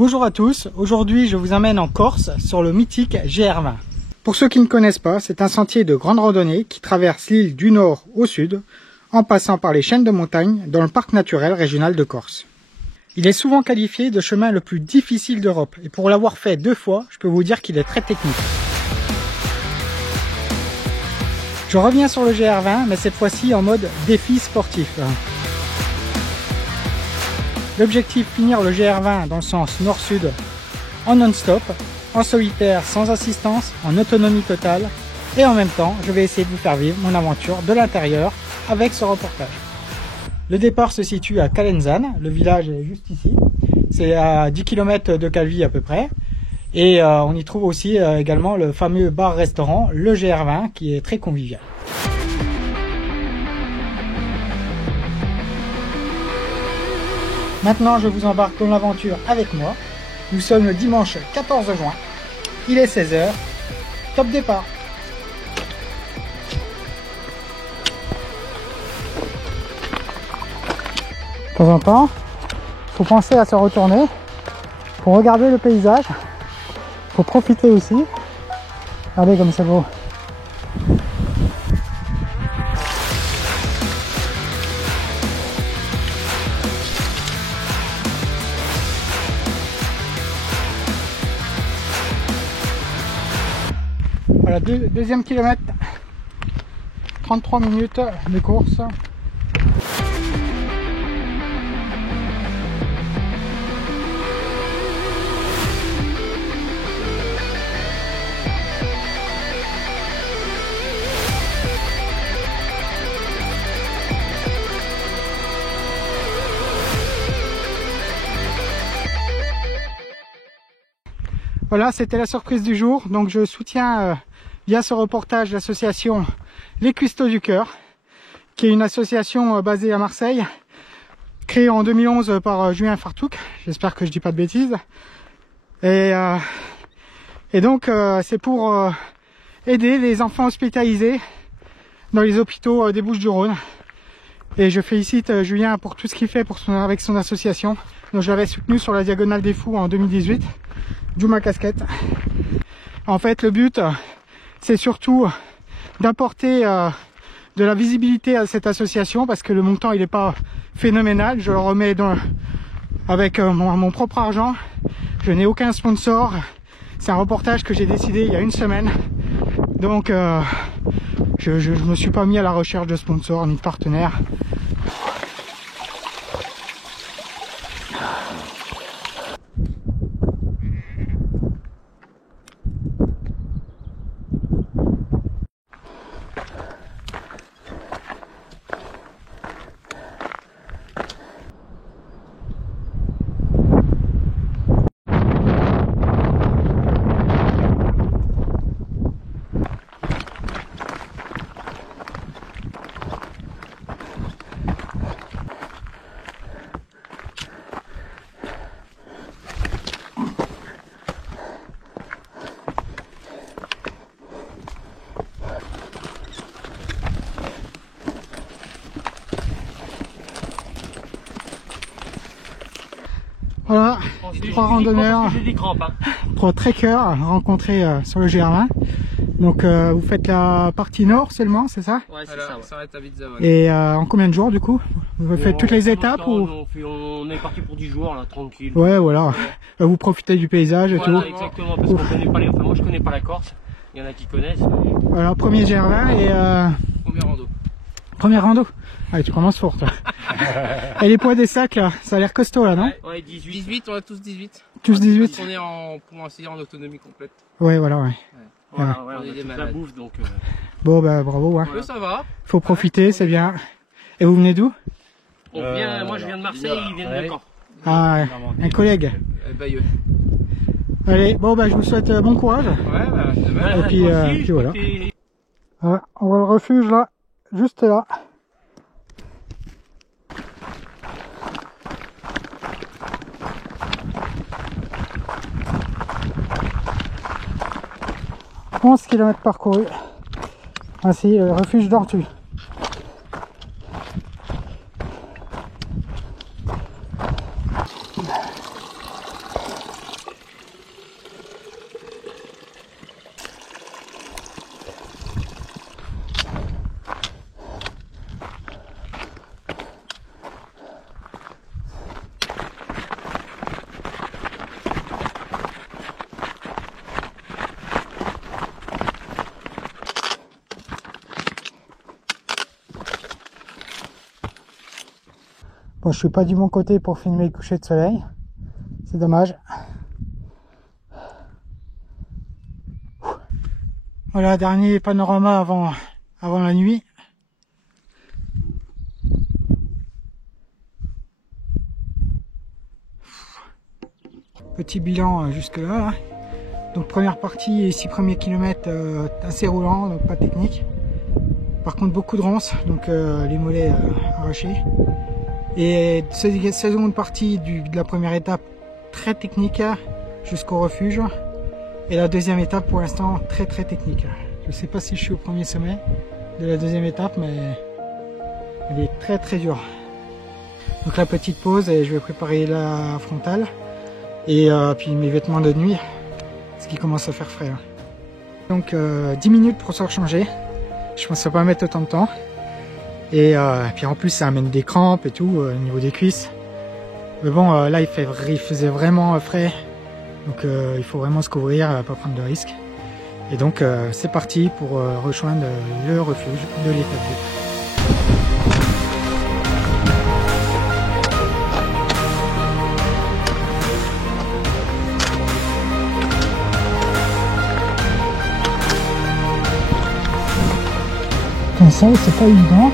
Bonjour à tous, aujourd'hui je vous emmène en Corse sur le mythique GR20. Pour ceux qui ne connaissent pas, c'est un sentier de grande randonnée qui traverse l'île du nord au sud, en passant par les chaînes de montagnes dans le parc naturel régional de Corse. Il est souvent qualifié de chemin le plus difficile d'Europe, et pour l'avoir fait 2 fois, je peux vous dire qu'il est très technique. Je reviens sur le GR20, mais cette fois-ci en mode défi sportif. L'objectif, finir le GR20 dans le sens nord-sud en non-stop, en solitaire, sans assistance, en autonomie totale. Et en même temps, je vais essayer de vous faire vivre mon aventure de l'intérieur avec ce reportage. Le départ se situe à Calenzane, le village est juste ici. C'est à 10 km de Calvi à peu près. Et on y trouve aussi également le fameux bar-restaurant, le GR20, qui est très convivial. Maintenant, je vous embarque dans l'aventure avec moi. Nous sommes le dimanche 14 juin. Il est 16 h. Top départ. De temps en temps, il faut penser à se retourner pour regarder le paysage. Il faut profiter aussi. Regardez comme c'est beau. Voilà, deuxième kilomètre, 33 minutes de course. Voilà, c'était la surprise du jour. Donc je soutiens via ce reportage l'association Les Cuistots du Cœur, qui est une association basée à Marseille, créée en 2011 par Julien Fartouk. J'espère que je dis pas de bêtises. Et donc c'est pour aider les enfants hospitalisés dans les hôpitaux des Bouches-du-Rhône. Et je félicite Julien pour tout ce qu'il fait avec son association. Donc je l'avais soutenu sur la Diagonale des Fous en 2018. D'où ma casquette. En fait, le but, c'est surtout d'apporter de la visibilité à cette association, parce que le montant, il n'est pas phénoménal. Je le remets avec mon propre argent. Je n'ai aucun sponsor. C'est un reportage que j'ai décidé il y a 1 semaine. Donc, je me suis pas mis à la recherche de sponsors ni de partenaires. Voilà, 3 randonneurs, 3 trekkers rencontrés sur le GR20. Donc vous faites la partie nord seulement, c'est ça? Ouais, c'est ça, ouais. Ça arrête à Vizza, ouais. Et en combien de jours du coup? Vous faites toutes les étapes ou... On est parti pour 10 jours là, tranquille. Ouais, voilà. Ouais. Vous profitez du paysage et voilà, tout. Exactement, parce qu'on connaît pas enfin moi je connais pas la Corse. Il y en a qui connaissent. Mais... Alors premier GR20 et... Première rando. Première rando? Ah, tu commences fort toi. Et les poids des sacs là, ça a l'air costaud là, non? Ouais, 18, on a tous 18. Tous 18? On est pour ainsi dire en autonomie complète. Ouais, voilà, ouais. Voilà, ouais, on est des malades. Bouffe, donc, Bon bah bravo, ouais. Ça va. Faut profiter, c'est bien. Et vous venez d'où? Moi je viens de Marseille, ils viennent de Caen. Ah, un collègue. Bayeux. Allez, bon bah je vous souhaite bon courage. Ouais, bah demain. Et puis voilà. Ouais, on voit le refuge là, juste là. « 11 km parcourus. Ainsi, le refuge d'Ortu. Bon, je suis pas du bon côté pour filmer le coucher de soleil. C'est dommage. Voilà, dernier panorama avant la nuit. Petit bilan jusque là. Donc première partie, 6 premiers kilomètres assez roulant, donc pas technique. Par contre beaucoup de ronces, donc les mollets arrachés. Et seconde partie de la première étape très technique jusqu'au refuge. Et la deuxième étape pour l'instant très technique. Je sais pas si je suis au premier sommet de la deuxième étape, mais elle est très dure. Donc la petite pause et je vais préparer la frontale et puis mes vêtements de nuit, ce qui commence à faire frais. Donc 10 minutes pour se rechanger. Je pense que ça va pas mettre autant de temps. Et puis en plus ça amène des crampes et tout au niveau des cuisses. Mais bon là il faisait vraiment frais. Donc il faut vraiment se couvrir, pas prendre de risques. Et donc c'est parti pour rejoindre le refuge de l'étape 2. Comme ça, c'est pas évident.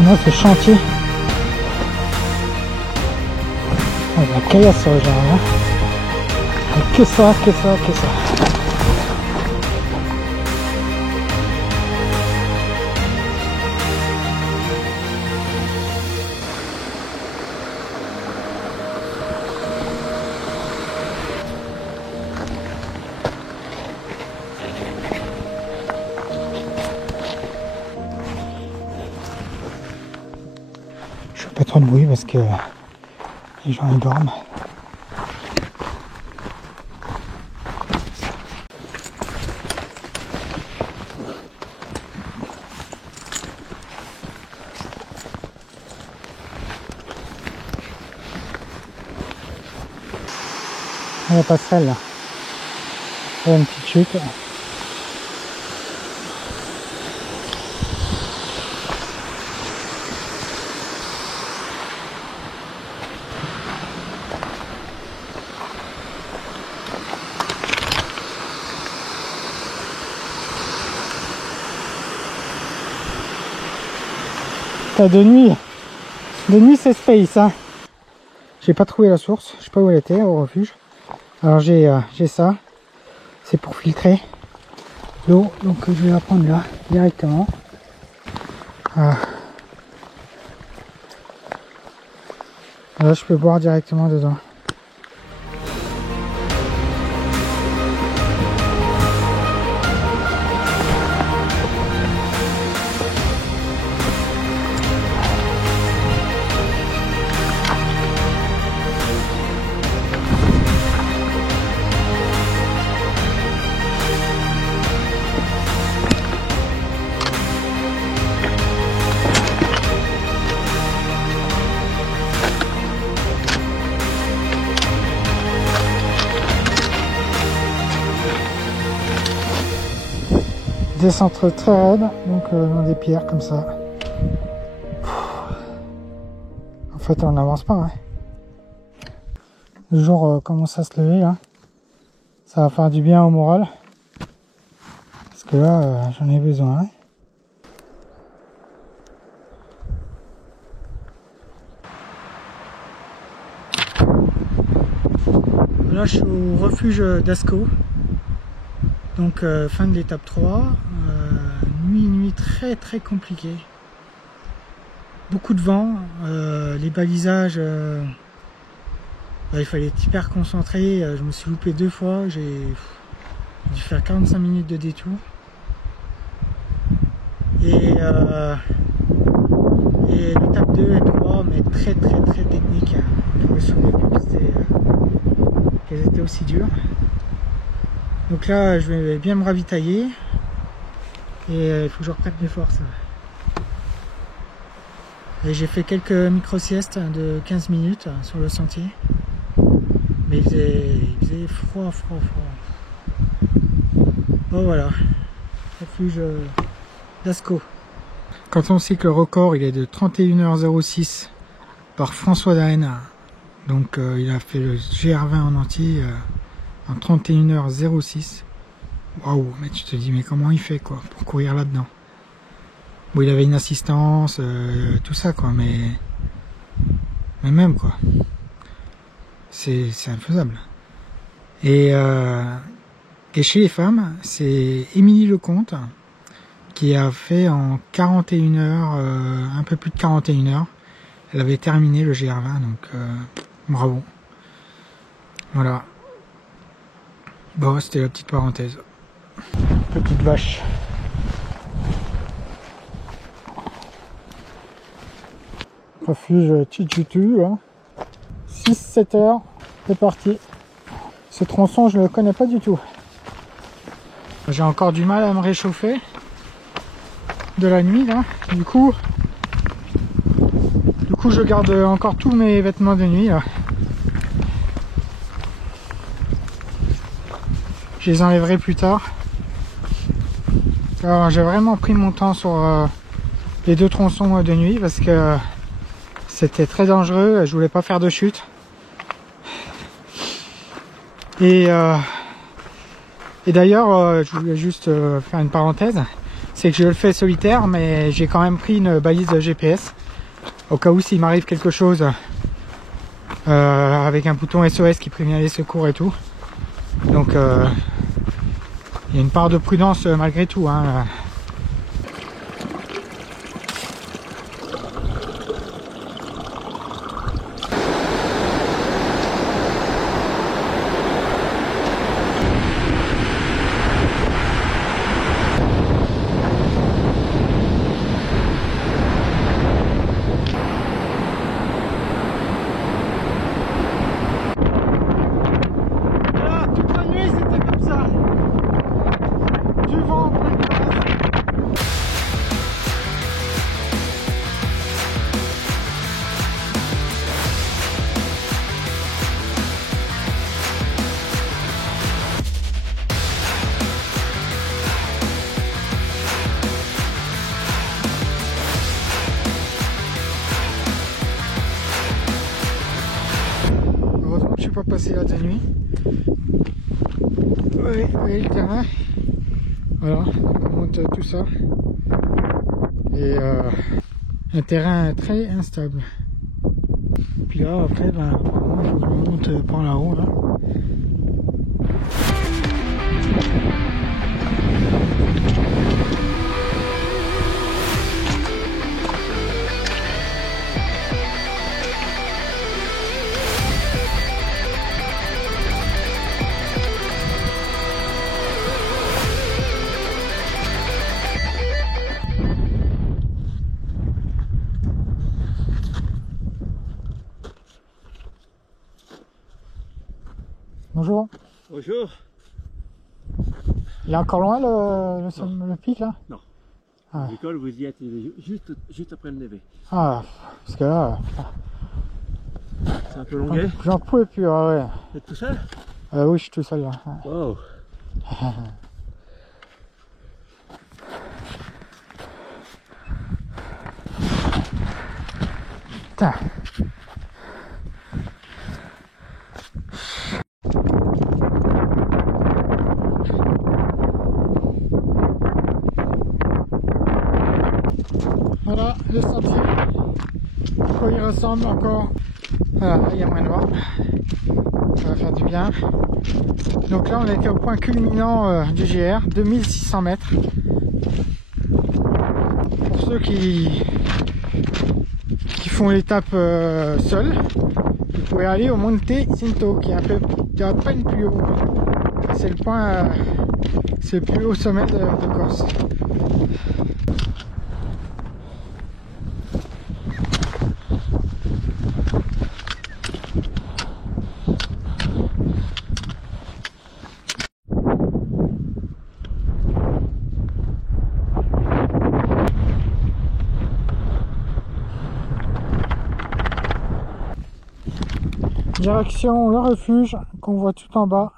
Là, c'est chantier. Oh, la caillasse sur le jardin. Que ça. Je fais pas trop de bruit parce que les gens ils dorment. La passerelle là. Il y a une petite chute. De nuit c'est space hein. J'ai pas trouvé la source, je sais pas où elle était au refuge. Alors j'ai ça, c'est pour filtrer l'eau, donc je vais la prendre là directement. Voilà. Là je peux boire directement dedans. Descente très raide, donc dans des pierres comme ça. En fait on n'avance pas. Hein. Le jour commence à se lever là. Ça va faire du bien au moral. Parce que là j'en ai besoin. Hein. Là je suis au refuge d'Ascaux. Donc fin de l'étape 3, nuit très compliquée, beaucoup de vent, les balisages, il fallait être hyper concentré, je me suis loupé 2 fois, j'ai dû faire 45 minutes de détour, et l'étape 2 et 3, mais très technique, je me souviens plus qu'elles étaient aussi dures. Donc là je vais bien me ravitailler Et il faut que je reprenne mes forces. Et j'ai fait quelques micro-siestes de 15 minutes sur le sentier. Mais il faisait froid. Bon voilà, refuge d'Ascaux. Quand on sait que le record il est de 31h06 par François Daen, donc il a fait le GR20 en entier en 31h06. Waouh, mais tu te dis mais comment il fait quoi pour courir là-dedans? Bon, il avait une assistance, tout ça quoi, mais même quoi, c'est infaisable. Et chez les femmes, c'est Émilie Lecomte qui a fait en 41 heures, un peu plus de 41 heures. Elle avait terminé le GR20, donc bravo. Voilà. Bon, c'était la petite parenthèse. Petite vache. Refuge Tchitchutu, hein. 6-7 heures, c'est parti. Ce tronçon, je ne le connais pas du tout. J'ai encore du mal à me réchauffer de la nuit, là. Du coup, je garde encore tous mes vêtements de nuit, là. Je les enlèverai plus tard. Alors, j'ai vraiment pris mon temps sur les 2 tronçons de nuit parce que c'était très dangereux, je voulais pas faire de chute. Et d'ailleurs, je voulais juste faire une parenthèse, c'est que je le fais solitaire, mais j'ai quand même pris une balise GPS, au cas où s'il m'arrive quelque chose, avec un bouton SOS qui prévient les secours et tout. Donc il y a une part de prudence malgré tout, hein. Je suis pas passé là de nuit. Oui, le terrain. Voilà, on monte tout ça. Et un terrain très instable. Puis là, après, ben, je monte par là-haut. Là. Bonjour. Bonjour. Il est encore loin le pic là? Non. Ah. L'école, vous y êtes juste après le lever. Ah, parce que là... C'est un peu longuet. J'en pouvais plus, ah ouais. Vous êtes tout seul? Oui, je suis tout seul là. Wow. Putain. Voilà le sentier. À quoi il ressemble encore. Voilà, il y a moins de vent. Ça va faire du bien. Donc là on était au point culminant du GR, 2600 mètres. Pour ceux qui font l'étape seuls, vous pouvez aller au Monte Cinto qui est un peu à peine plus haut. C'est le point, c'est le plus haut sommet de Corse. Direction le refuge qu'on voit tout en bas.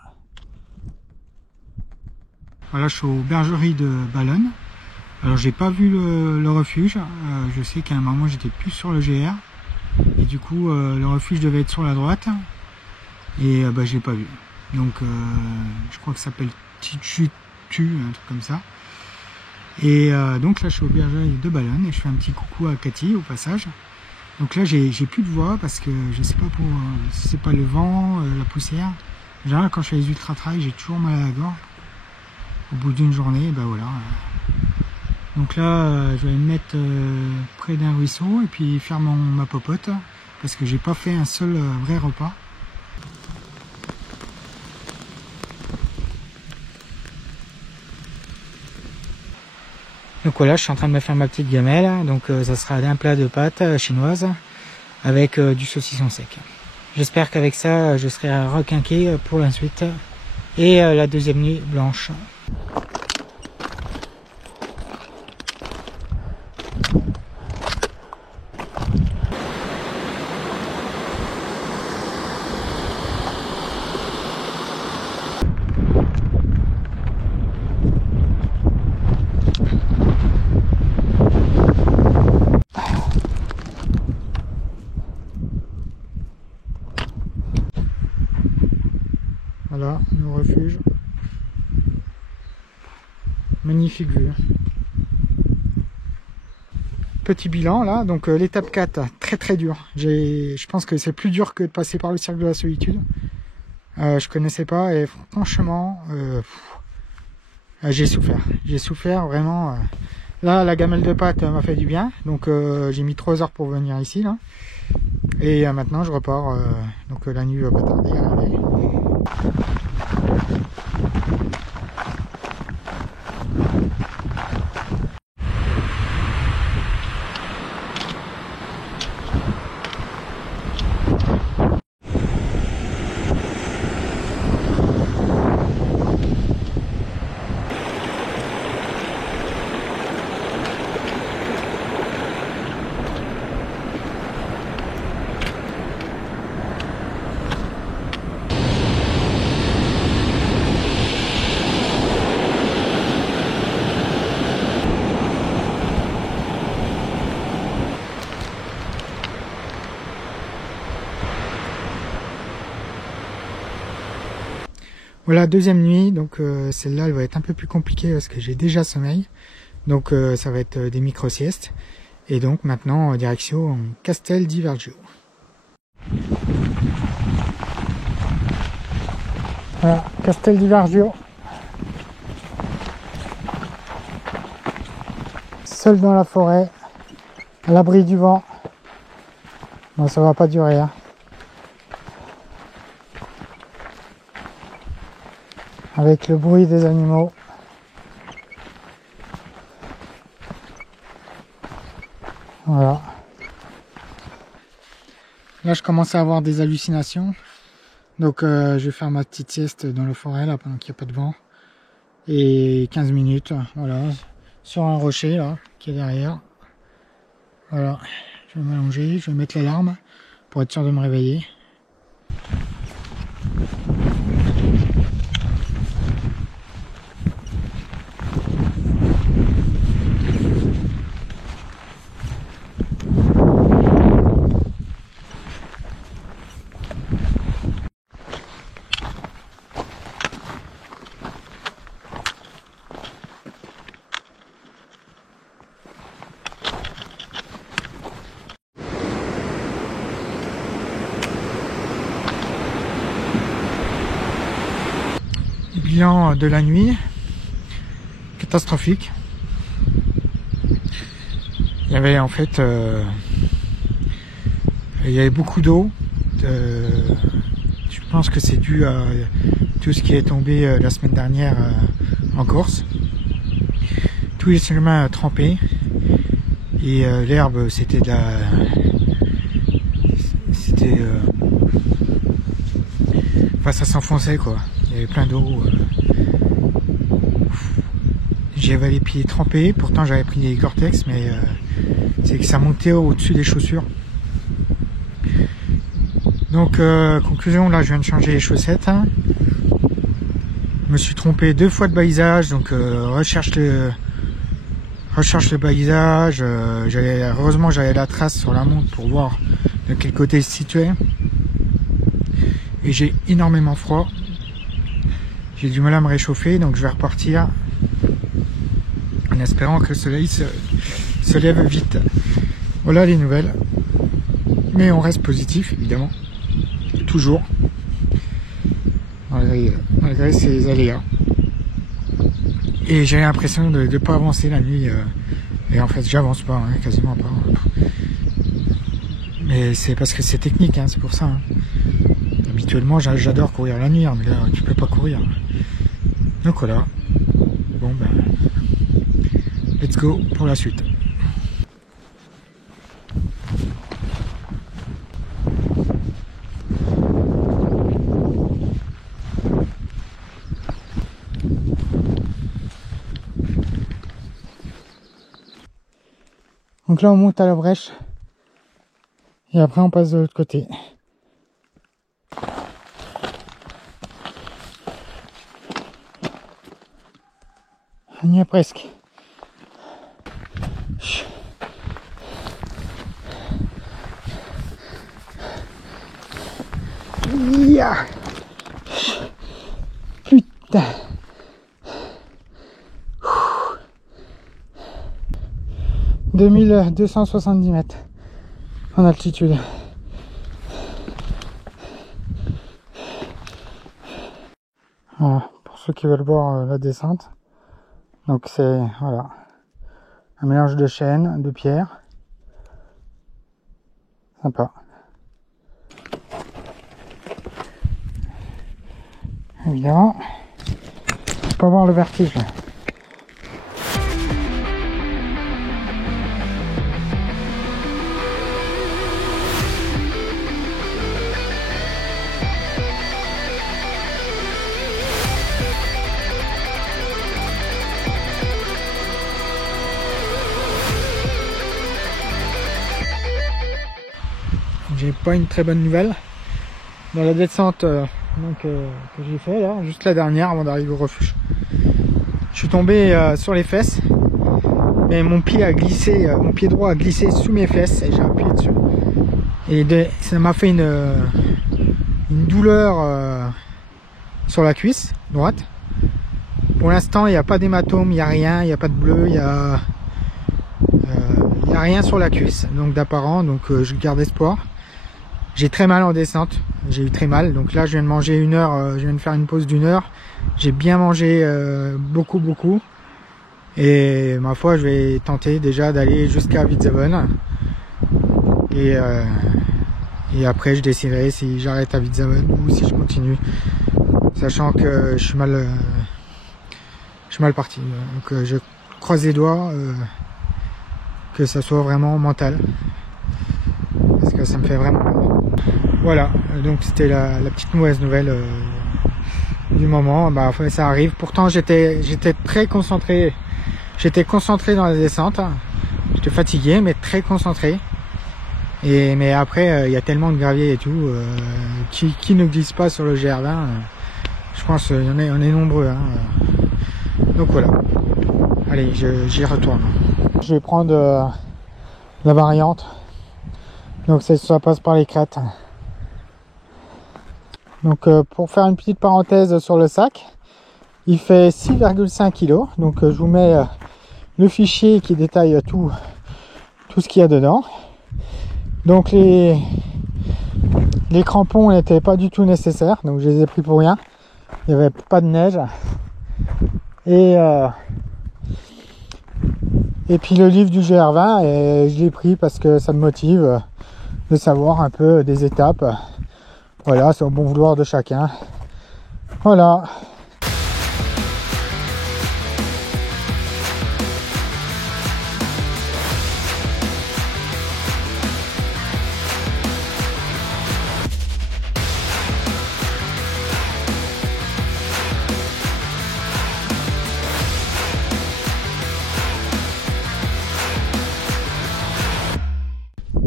Voilà, je suis aux bergeries de Ballonne. Alors j'ai pas vu le refuge. Je sais qu'à un moment j'étais plus sur le GR. Et du coup le refuge devait être sur la droite. Et je l'ai pas vu. Donc je crois que ça s'appelle Tichutu, un truc comme ça. Et donc là je suis aux bergeries de Ballonne et je fais un petit coucou à Cathy au passage. Donc là j'ai plus de voix parce que je sais pas si c'est pas le vent, la poussière. En général quand je fais les ultra trail j'ai toujours mal à la gorge. Au bout d'une journée, voilà. Donc là je vais me mettre près d'un ruisseau et puis faire ma popote parce que j'ai pas fait un seul vrai repas. Donc voilà, je suis en train de me faire ma petite gamelle. Donc ça sera un plat de pâtes chinoises avec du saucisson sec. J'espère qu'avec ça, je serai requinqué pour la suite. Et la deuxième nuit blanche. Voilà, le refuge. Magnifique vue. Petit bilan là, donc l'étape 4, très dur. Je pense que c'est plus dur que de passer par le cercle de la solitude. Je connaissais pas et franchement, j'ai souffert vraiment. Là, la gamelle de pâtes m'a fait du bien, donc j'ai mis 3 heures pour venir ici là. Et maintenant je repars, donc la nuit va pas tarder à arriver. Voilà, deuxième nuit, donc celle-là elle va être un peu plus compliquée parce que j'ai déjà sommeil, donc ça va être des micro-siestes, et donc maintenant direction Castel di Vergio. Voilà, Castel di Vergio, seul dans la forêt, à l'abri du vent. Bon, ça va pas durer, hein. Avec le bruit des animaux. Voilà. Là, je commence à avoir des hallucinations. Donc, je vais faire ma petite sieste dans la forêt, là, pendant qu'il n'y a pas de vent. Et 15 minutes, voilà, sur un rocher, là, qui est derrière. Voilà. Je vais m'allonger, je vais mettre l'alarme pour être sûr de me réveiller. Bilan de la nuit, catastrophique. Il y avait en fait il y avait beaucoup d'eau. Je pense que c'est dû à tout ce qui est tombé la semaine dernière en Corse. Tous les chemins trempés et l'herbe c'était enfin ça s'enfonçait quoi. Il y avait plein d'eau. J'avais les pieds trempés, pourtant j'avais pris des Gore-Tex, mais c'est que ça montait au-dessus des chaussures. Donc conclusion, là je viens de changer les chaussettes. Hein. Je me suis trompé 2 fois de balisage, donc recherche le balisage. Heureusement j'avais la trace sur la montre pour voir de quel côté il se situait. Et j'ai énormément froid. J'ai du mal à me réchauffer, donc je vais repartir en espérant que le soleil se lève vite. Voilà les nouvelles. Mais on reste positif évidemment. Toujours. Malgré ces aléas. Et j'ai l'impression de ne pas avancer la nuit. Et en fait j'avance pas, hein, quasiment pas. Mais c'est parce que c'est technique, hein, c'est pour ça. Hein. Habituellement j'adore courir la nuit, hein, mais là tu peux pas courir. Donc voilà. Bon ben. Let's go pour la suite. Donc là on monte à la brèche et après on passe de l'autre côté. On y est presque. Yeah. Putain. 2270 mètres en altitude. Voilà, pour ceux qui veulent voir la descente. Donc c'est voilà un mélange de chêne, de pierre. Sympa. Évidemment, faut pas avoir le vertige là. J'ai pas une très bonne nouvelle dans la descente que j'ai fait là, juste la dernière avant d'arriver au refuge. Je suis tombé sur les fesses, mais mon pied a glissé, mon pied droit a glissé sous mes fesses et j'ai appuyé dessus. Et ça m'a fait une douleur sur la cuisse droite. Pour l'instant, il n'y a pas d'hématome, il n'y a rien, il n'y a pas de bleu, il n'y a rien sur la cuisse, donc d'apparent, donc je garde espoir. J'ai très mal en descente, j'ai eu très mal, donc là je viens de manger 1 heure, je viens de faire une pause d'1 heure, j'ai bien mangé beaucoup, et ma foi je vais tenter déjà d'aller jusqu'à Witzhaven, et après je déciderai si j'arrête à Witzhaven ou si je continue, sachant que je suis mal parti, donc je croise les doigts que ça soit vraiment mental, parce que ça me fait vraiment mal. Voilà, donc c'était la petite mauvaise nouvelle du moment. Bah ça arrive. Pourtant j'étais très concentré. J'étais concentré dans la descente. J'étais fatigué, mais très concentré. Mais après il y a tellement de gravier et tout. Qui ne glisse pas sur le GR20 je pense on est nombreux. Hein. Donc voilà. Allez, j'y retourne. Je vais prendre la variante. Donc ça passe par les crêtes. Donc pour faire une petite parenthèse sur le sac, il fait 6,5 kg. Donc je vous mets le fichier qui détaille tout ce qu'il y a dedans. Donc les crampons n'étaient pas du tout nécessaires, donc je les ai pris pour rien. Il n'y avait pas de neige. Et puis le livre du GR20, je l'ai pris parce que ça me motive de savoir un peu des étapes. Voilà, c'est au bon vouloir de chacun. Voilà.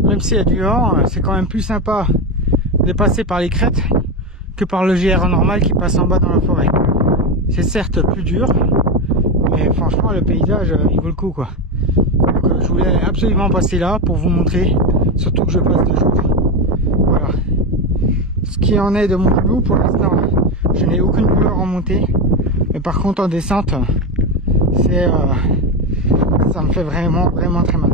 Même s'il y a du vent, c'est quand même plus sympa dépasser par les crêtes que par le GR normal qui passe en bas dans la forêt. C'est certes plus dur, mais franchement le paysage il vaut le coup quoi. Donc je voulais absolument passer là pour vous montrer, surtout que je passe 2 jours. Voilà. Ce qui en est de mon loup pour l'instant, je n'ai aucune douleur en montée, mais par contre en descente, c'est ça me fait vraiment très mal.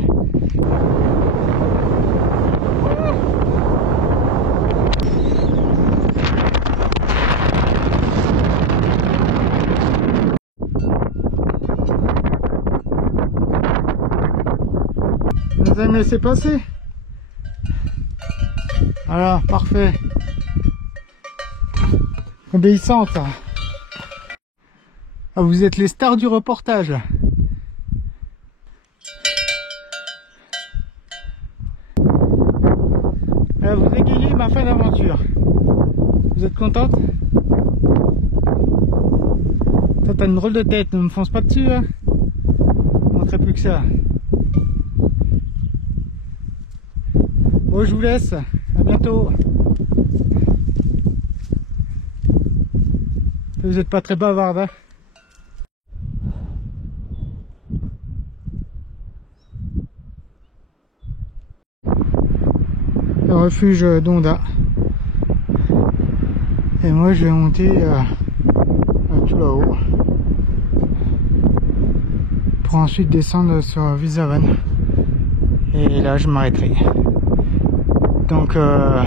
Vous allez me laisser passer? Voilà, parfait. Obéissante. Ah, vous êtes les stars du reportage là. Alors, vous égayez ma fin d'aventure. Vous êtes contente? Toi t'as une drôle de tête, ne me fonce pas dessus hein. Je ne montrerai plus que ça. Bon, je vous laisse, à bientôt. Vous n'êtes pas très bavarde hein. Le refuge d'Onda. Et moi je vais monter tout là-haut pour ensuite descendre sur Vizavan. Et là je m'arrêterai. Donc là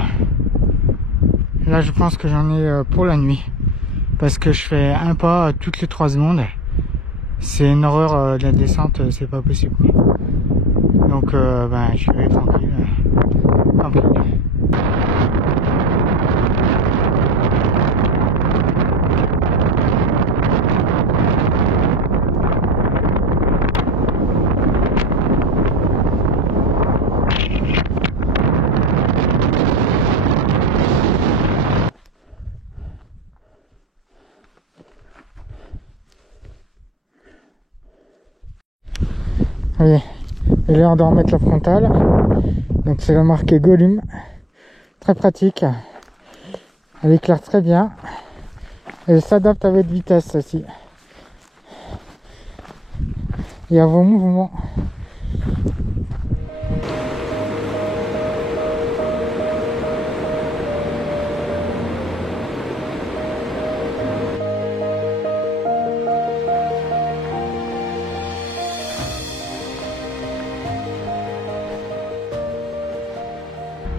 je pense que j'en ai pour la nuit. Parce que je fais un pas toutes les 3 secondes. C'est une horreur de la descente, c'est pas possible. Donc je vais tranquille. Tant pis. Allez, il est l'heure de remettre la frontale. Donc c'est la marque Gollum. Très pratique. Elle éclaire très bien. Elle s'adapte à votre vitesse aussi. Et à vos mouvements.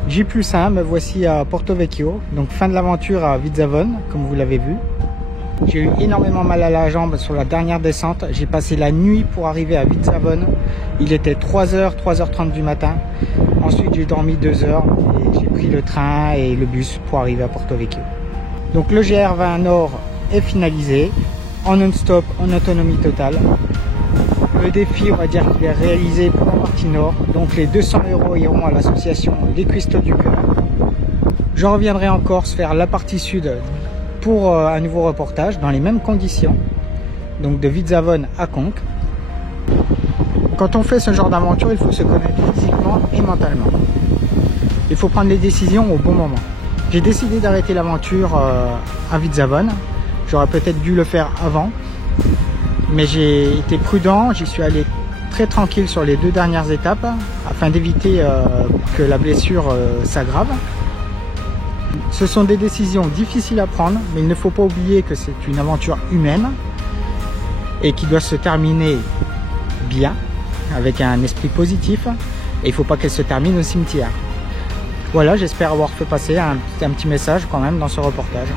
J+1, me voici à Porto Vecchio, donc fin de l'aventure à Vizavan, comme vous l'avez vu. J'ai eu énormément mal à la jambe sur la dernière descente. J'ai passé la nuit pour arriver à Vizavan. Il était 3h, 3h30 du matin. Ensuite j'ai dormi 2 heures et j'ai pris le train et le bus pour arriver à Porto Vecchio. Donc le GR20 Nord est finalisé, en non-stop, en autonomie totale. Le défi, on va dire qu'il est réalisé pour la partie nord. Donc les 200 € iront à l'association Les Cuistots du Cœur. Je reviendrai en Corse faire la partie sud pour un nouveau reportage dans les mêmes conditions. Donc de Vizavan à Conques. Quand on fait ce genre d'aventure, il faut se connaître physiquement et mentalement. Il faut prendre les décisions au bon moment. J'ai décidé d'arrêter l'aventure à Vizavan. J'aurais peut-être dû le faire avant. Mais j'ai été prudent, j'y suis allé très tranquille sur les 2 dernières étapes afin d'éviter que la blessure s'aggrave. Ce sont des décisions difficiles à prendre, mais il ne faut pas oublier que c'est une aventure humaine et qui doit se terminer bien, avec un esprit positif, et il ne faut pas qu'elle se termine au cimetière. Voilà, j'espère avoir fait passer un petit message quand même dans ce reportage.